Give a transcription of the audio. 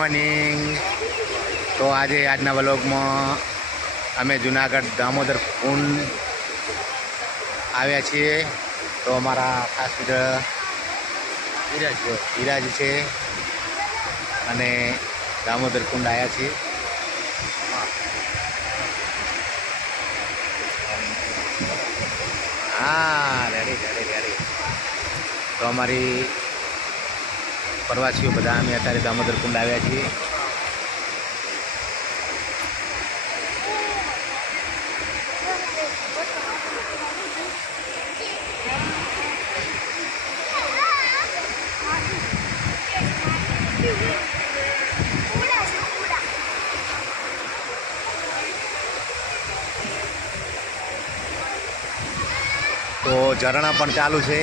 Morning. તો આજના વ્લોગમાં અમે જુનાગઢ દામોદર કુંડ આવ્યા છીએ. તો અમારા ખાસ મિત્ર વિરાજ છે અને દામોદર કુંડ આવ્યા છીએ. હા, રેડી. તો અમારી પ્રવાસીઓ બધા અમે અત્યારે દામોદર કુંડ આવ્યા છીએ. તો ઝરણા પણ ચાલુ છે.